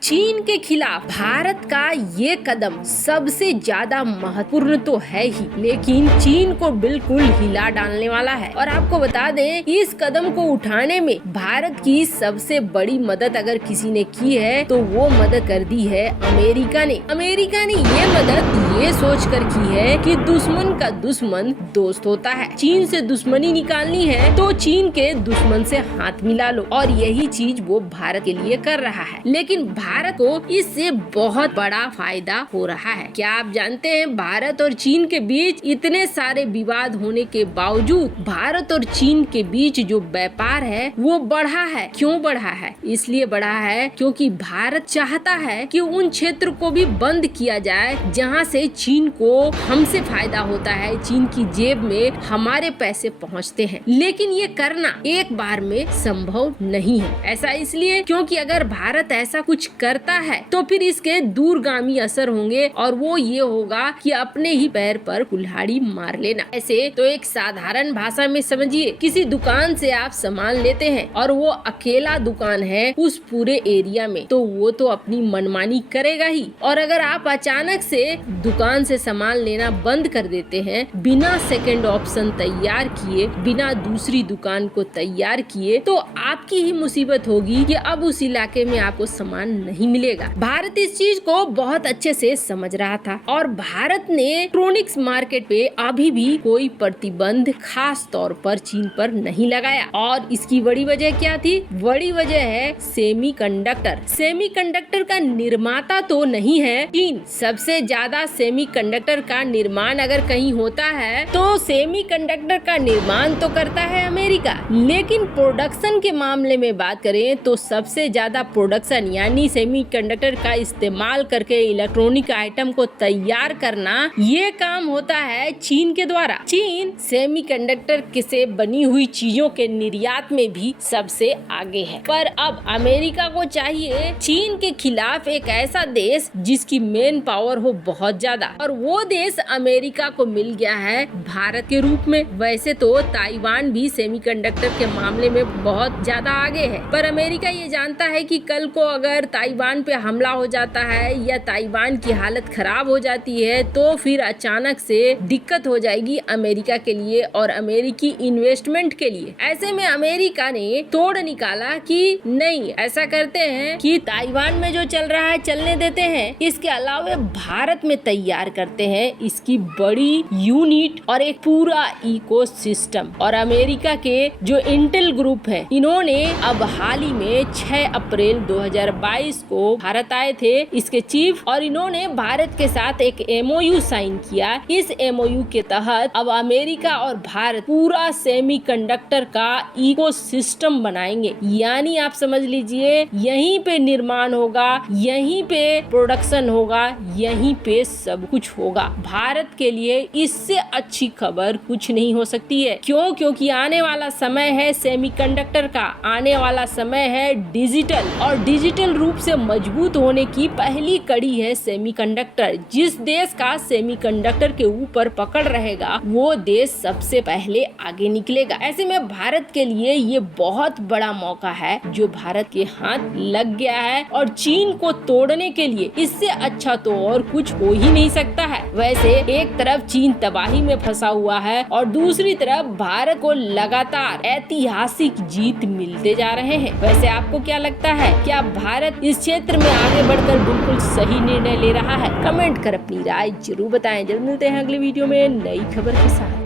चीन के खिलाफ भारत का ये कदम सबसे ज्यादा महत्वपूर्ण तो है ही, लेकिन चीन को बिल्कुल हिला डालने वाला है। और आपको बता दें, इस कदम को उठाने में भारत की सबसे बड़ी मदद अगर किसी ने की है तो वो मदद कर दी है अमेरिका ने। अमेरिका ने ये मदद ये सोच कर की है कि दुश्मन का दुश्मन दोस्त होता है। चीन से दुश्मनी निकालनी है तो चीन के दुश्मन से हाथ मिला लो, और यही चीज वो भारत के लिए कर रहा है। लेकिन भारत को इससे बहुत बड़ा फायदा हो रहा है। क्या आप जानते हैं, भारत और चीन के बीच इतने सारे विवाद होने के बावजूद भारत और चीन के बीच जो व्यापार है वो बढ़ा है। क्यों बढ़ा है? इसलिए बढ़ा है क्योंकि भारत चाहता है कि उन क्षेत्र को भी बंद किया जाए जहां से चीन को हमसे फायदा होता है, चीन की जेब में हमारे पैसे पहुंचते हैं। लेकिन ये करना एक बार में संभव नहीं है। ऐसा इसलिए क्योंकि अगर भारत ऐसा कुछ करता है तो फिर इसके दूरगामी असर होंगे, और वो ये होगा कि अपने ही पैर पर कुल्हाड़ी मार लेना। ऐसे तो एक साधारण भाषा में समझिए, किसी दुकान से आप सामान लेते हैं और वो अकेला दुकान है उस पूरे एरिया में, तो वो तो अपनी मनमानी करेगा ही। और अगर आप अचानक से दुकान से सामान लेना बंद कर देते हैं, बिना सेकंड ऑप्शन तैयार किए, बिना दूसरी दुकान को तैयार किए, तो आपकी ही मुसीबत होगी कि अब उस इलाके में आपको सामान नहीं मिलेगा। भारत इस चीज को बहुत अच्छे से समझ रहा था, और भारत ने इलेक्ट्रॉनिक्स मार्केट पे अभी भी कोई प्रतिबंध खास तौर पर चीन पर नहीं लगाया। और इसकी बड़ी वजह क्या थी? बड़ी वजह है सेमीकंडक्टर। सेमीकंडक्टर का निर्माता तो नहीं है चीन। सबसे ज्यादा सेमीकंडक्टर का निर्माण अगर कहीं होता है तो सेमीकंडक्टर का निर्माण तो करता है अमेरिका। लेकिन प्रोडक्शन के मामले में बात करें तो सबसे ज्यादा प्रोडक्शन यानी सेमीकंडक्टर का इस्तेमाल करके इलेक्ट्रॉनिक आइटम को तैयार करना, ये काम होता है चीन के द्वारा। चीन सेमीकंडक्टर से बनी हुई चीजों के निर्यात में भी सबसे आगे है। पर अब अमेरिका को चाहिए चीन के खिलाफ एक ऐसा देश जिसकी मेन पावर हो बहुत ज्यादा, और वो देश अमेरिका को मिल गया है भारत के रूप में। वैसे तो ताइवान भी सेमीकंडक्टर के मामले में बहुत ज्यादा आगे है, पर अमेरिका ये जानता है कि कल को अगर ताइवान पे हमला हो जाता है या ताइवान की हालत खराब हो जाती है तो फिर अचानक से दिक्कत हो जाएगी अमेरिका के लिए और अमेरिकी इन्वेस्टमेंट के लिए। ऐसे में अमेरिका ने तोड़ निकाला कि नहीं, ऐसा करते हैं कि ताइवान में जो चल रहा है चलने देते हैं, इसके अलावा भारत में तैयार करते हैं इसकी बड़ी यूनिट और एक पूरा इकोसिस्टम। और अमेरिका के जो इंटेल ग्रुप है, इन्होंने अब हाल ही में 6 अप्रैल 2022 को भारत आए थे इसके चीफ, और इन्होंने भारत के साथ एक MOU साइन किया। इस MOU के तहत अब अमेरिका और भारत पूरा सेमीकंडक्टर का इकोसिस्टम बनाएंगे। यानी आप समझ लीजिए, यहीं पे निर्माण होगा, यहीं पे प्रोडक्शन होगा, यहीं पे सब कुछ होगा। भारत के लिए इससे अच्छी खबर कुछ नहीं हो सकती है। क्यों? क्योंकि आने वाला समय है सेमीकंडक्टर का, आने वाला समय है डिजिटल, और डिजिटल रूप से मजबूत होने की पहली कड़ी है सेमीकंडक्टर। जिस देश का सेमीकंडक्टर के ऊपर पकड़ रहेगा वो देश सबसे पहले आगे निकलेगा। ऐसे में भारत के लिए ये बहुत बड़ा मौका है जो भारत के हाथ लग गया है, और चीन को तोड़ने के लिए इससे अच्छा तो और कुछ हो ही नहीं सकता है। वैसे एक तरफ चीन तबाही में फंसा हुआ है और दूसरी तरफ भारत को लगातार ऐतिहासिक जीत मिलते जा रहे हैं। वैसे आपको क्या लगता है, क्या भारत इस क्षेत्र में आगे बढ़कर बिल्कुल सही निर्णय ले रहा है? कमेंट कर अपनी राय जरूर बताएं। जल्द मिलते हैं अगले वीडियो में नई खबर के साथ।